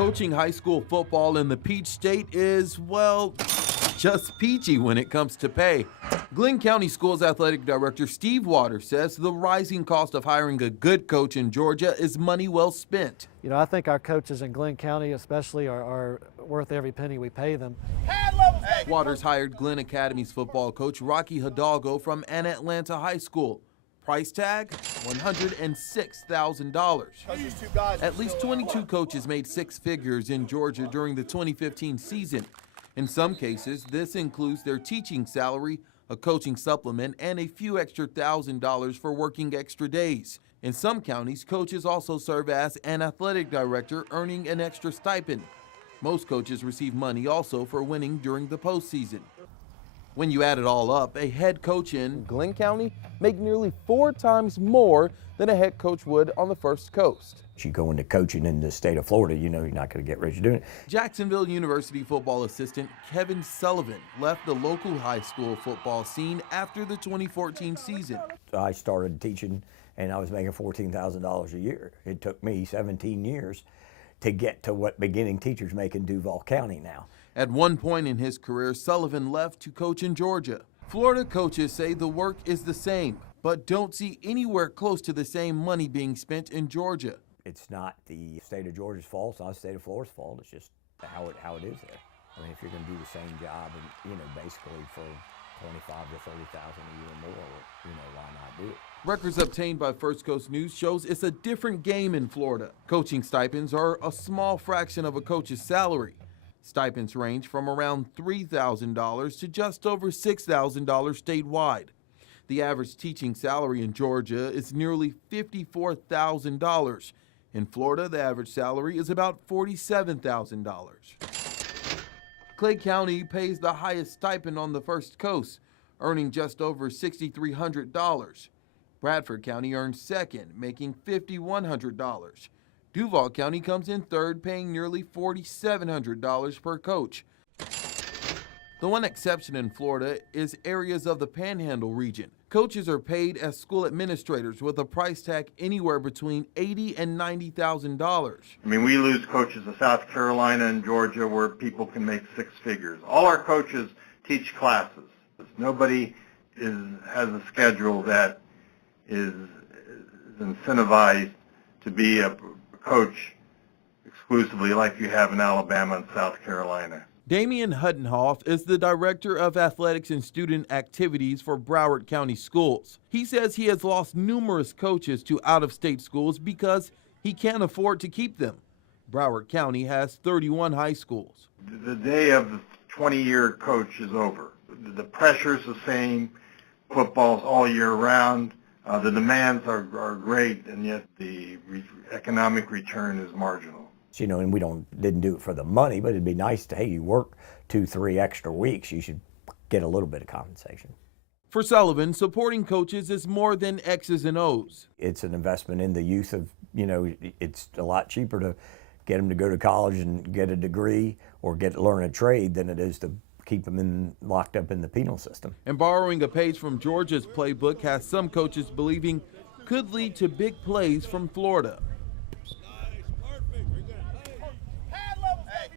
Coaching high school football in the Peach State is, well, just peachy when it comes to pay. Glenn County Schools Athletic Director Steve Waters says the rising cost of hiring a good coach in Georgia is money well spent. You know, I think our coaches in Glenn County especially are worth every penny we pay them. Waters hired Glenn Academy's football coach Rocky Hidalgo from an Atlanta high school. Price tag, $106,000. At least 22 coaches made six figures in Georgia during the 2015 season. In some cases, this includes their teaching salary, a coaching supplement, and a few extra $1,000 for working extra days. In some counties, coaches also serve as an athletic director, earning an extra stipend. Most coaches receive money also for winning during the postseason. When you add it all up, a head coach in Glenn County make nearly 4 times more than a head coach would on the First Coast. You go into coaching in the state of Florida, you know you're not going to get rich doing it. Jacksonville University football assistant Kevin Sullivan left the local high school football scene after the 2014 season. I started teaching and I was making $14,000 a year. It took me 17 years to get to what beginning teachers make in Duval County now. At one point in his career, Sullivan left to coach in Georgia. Florida coaches say the work is the same, but don't see anywhere close to the same money being spent in Georgia. It's not the state of Georgia's fault, it's not the state of Florida's fault, it's just how it is there. I mean, if you're going to do the same job and, you know, basically for $25,000 to $30,000 a year more, you know, why not do it? Records obtained by First Coast News shows it's a different game in Florida. Coaching stipends are a small fraction of a coach's salary. Stipends range from around $3,000 to just over $6,000 statewide. The average teaching salary in Georgia is nearly $54,000. In Florida, the average salary is about $47,000. Clay County pays the highest stipend on the First Coast, earning just over $6,300. Bradford County earns second, making $5,100. Duval County comes in third, paying nearly $4,700 per coach. The one exception in Florida is areas of the Panhandle region. Coaches are paid as school administrators with a price tag anywhere between $80,000 and $90,000. I mean, we lose coaches to South Carolina and Georgia where people can make 6 figures. All our coaches teach classes. Nobody has a schedule that is incentivized to be a coach exclusively like you have in Alabama and South Carolina. Damian Huttenhoff is the Director of Athletics and Student Activities for Broward County Schools. He says he has lost numerous coaches to out-of-state schools because he can't afford to keep them. Broward County has 31 high schools. The day of the 20-year coach is over. The pressure's the same. Football's all year round. The demands are great, and yet the economic return is marginal. You know, and we didn't do it for the money, but it'd be nice to, hey, you work 2-3 extra weeks, you should get a little bit of compensation. For Sullivan, supporting coaches is more than X's and O's. It's an investment in the youth of, you know, it's a lot cheaper to get them to go to college and get a degree or learn a trade than it is to keep them locked up in the penal system. And borrowing a page from Georgia's playbook has some coaches believing could lead to big plays from Florida.